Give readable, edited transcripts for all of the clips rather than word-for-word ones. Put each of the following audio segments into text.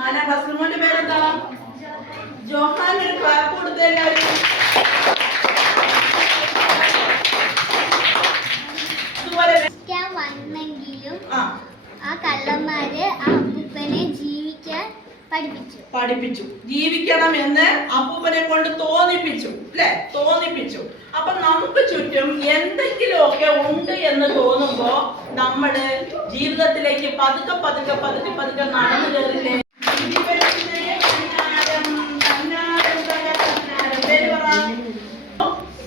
4ാം ക്ലാസ്സിൽ. മോന്റെ പേരെന്താ? ജോഹാൻ. ഒരു ക്ലാപ്പ് കൊടുത്തേ എല്ലാവരും. അതുപോലെ വന്നെങ്കിലും ആ കള്ളന്മാര് ആ അപ്പൂപ്പനെ ജീവിക്കാൻ പഠിപ്പിച്ചു. ജീവിക്കണം എന്ന് അപ്പൂപ്പനെ കൊണ്ട് തോന്നിപ്പിച്ചു, അല്ലെ? തോന്നിപ്പിച്ചു. അപ്പൊ നമുക്ക് ചുറ്റും എന്തെങ്കിലുമൊക്കെ ഉണ്ട് എന്ന് തോന്നുമ്പോ നമ്മള് ജീവിതത്തിലേക്ക് പതുക്കെ പതുക്കെ പതുക്കെ പതുക്കെ നടന്നു കയറില്ലേ?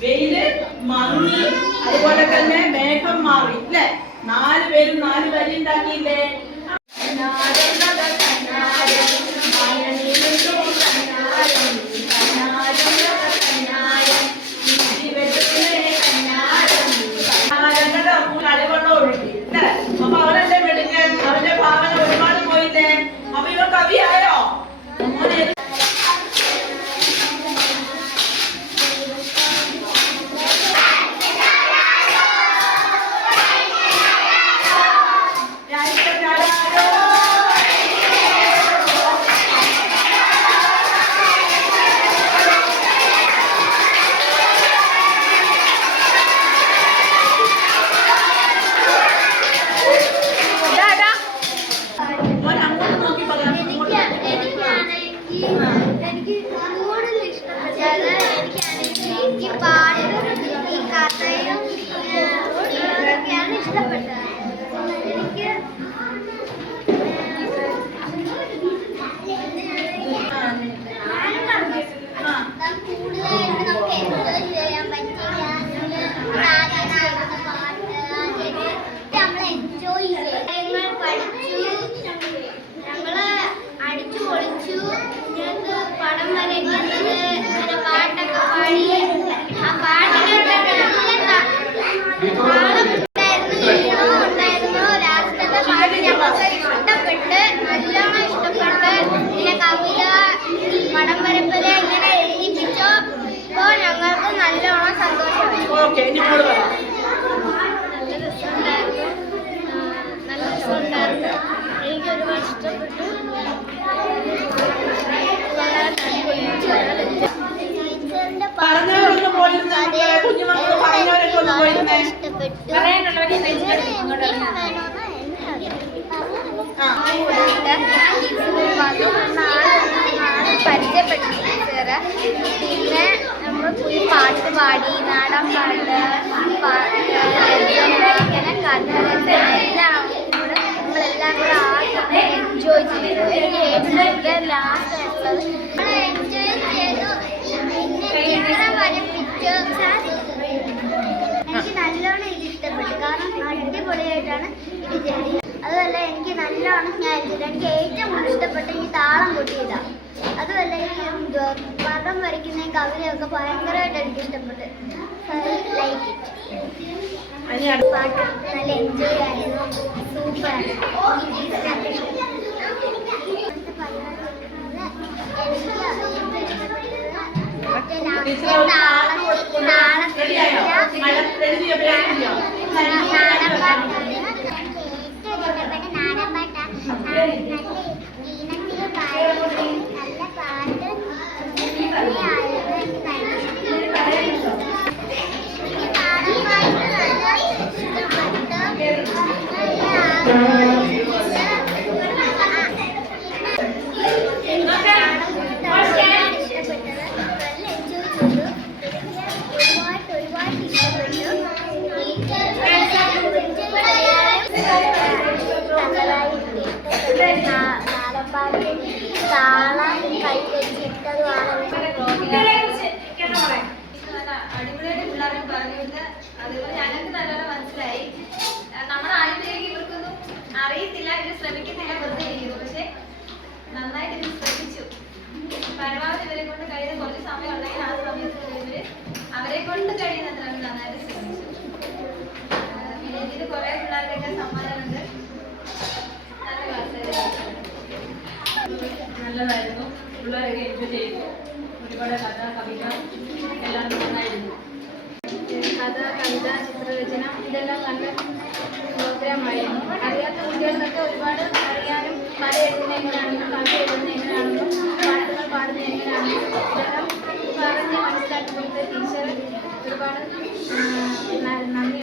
വെയില് മങ്ങി, അതുപോലെ തന്നെ മേഘം മാറി, അല്ലെ? 4 പേരും 4 വരി ഉണ്ടാക്കിയില്ലേ? കളിവെള്ളം ഒഴുകി, അല്ലെ? അപ്പൊ അവരെന്റെ മെടുക്കൻ, അവന്റെ ഭാവന ഒരുപാട് പോയില്ലേ? അപ്പൊ ഇവ കവിയായോ? പരിചയപ്പെട്ടു ടീച്ചറ്. പിന്നെ നമ്മൾ പോയി പാട്ട് പാടി, നാടൻ പാട്ട്, ഇങ്ങനെ കഥ എല്ലാം കൂടെ നമ്മളെല്ലാം കൂടെ ആദ്യം എൻജോയ് ചെയ്തു. എനിക്ക് ലാസ്റ്റ് ആയിട്ടുള്ളത് എൻജോയ് ചെയ്തു. പിന്നെ വരപ്പിച്ചു. എനിക്ക് നല്ലോണം ഇത് ഇഷ്ടപ്പെട്ടു. കാരണം അടിപൊളിയായിട്ടാണ് ഇത് ചെയ്തത്. അതുമല്ല എനിക്ക് നല്ലോണം ഞാൻ എനിക്ക് ഏറ്റവും കൂടുതൽ ഇഷ്ടപ്പെട്ട ഈ താളം കൊട്ടിയതാണ്. അതുമല്ല ഈ പടം വരയ്ക്കുന്ന കവിതയൊക്കെ ഭയങ്കരമായിട്ട് എനിക്ക് ഇഷ്ടപ്പെട്ടു. Like it. പാട്ട് നല്ല എൻജോയ് ആയിരുന്നു. സൂപ്പറാണ്. താളം കൈവച്ചിട്ടതുമാണ് അടിപൊളിയായിട്ട് പിള്ളേർക്ക് പറഞ്ഞിട്ട് അതുപോലെ ഞങ്ങൾക്ക് നല്ലോണം മനസ്സിലായി. നമ്മുടെ ആദ്യത്തിലേക്ക് ഇവർക്കൊന്നും അറിയത്തില്ല, ഇവർ ശ്രമിക്കുന്നില്ല, വെറുതെ ഇരിക്കുന്നു. പക്ഷെ നന്നായിട്ട് ഇവർ ശ്രമിച്ചു. പരമാവധി ഇവരെ കൊണ്ട് കഴിയുന്ന കുറച്ച് സമയം ഉണ്ടെങ്കിൽ ആ സമയത്ത് ഇവര് അവരെ കൊണ്ട് കഴിയുന്നത്ര നന്നായിട്ട് ശ്രമിച്ചു. പിന്നെ ഇതിൽ കുറെ പിള്ളേരുടെയൊക്കെ സമ്മാനമുണ്ട്. നല്ല ക്ലാസ് നല്ലതായിരുന്നു. പിള്ളേരൊക്കെ എൻജോയ് ചെയ്തു. ഒരുപാട് കഥ, കവിത എല്ലാം നന്നായിരുന്നു. കഥ, കവിത, ചിത്രരചന ഇതെല്ലാം നല്ല പ്രോഗ്രാമായിരുന്നു. അറിയാത്ത കുട്ടികൾക്കൊക്കെ ഒരുപാട് അറിയാനും പല വായിക്കുന്നത് എങ്ങനെയാണെന്നും കവിത എഴുതുന്നത് എങ്ങനെയാണെന്നും പാട്ടുകൾ പാടുന്നത് എങ്ങനെയാണെന്നും ഇതെല്ലാം പറഞ്ഞ് മനസ്സിലാക്കി കൊടുത്ത ടീച്ചർ ഒരുപാട് നന്ദി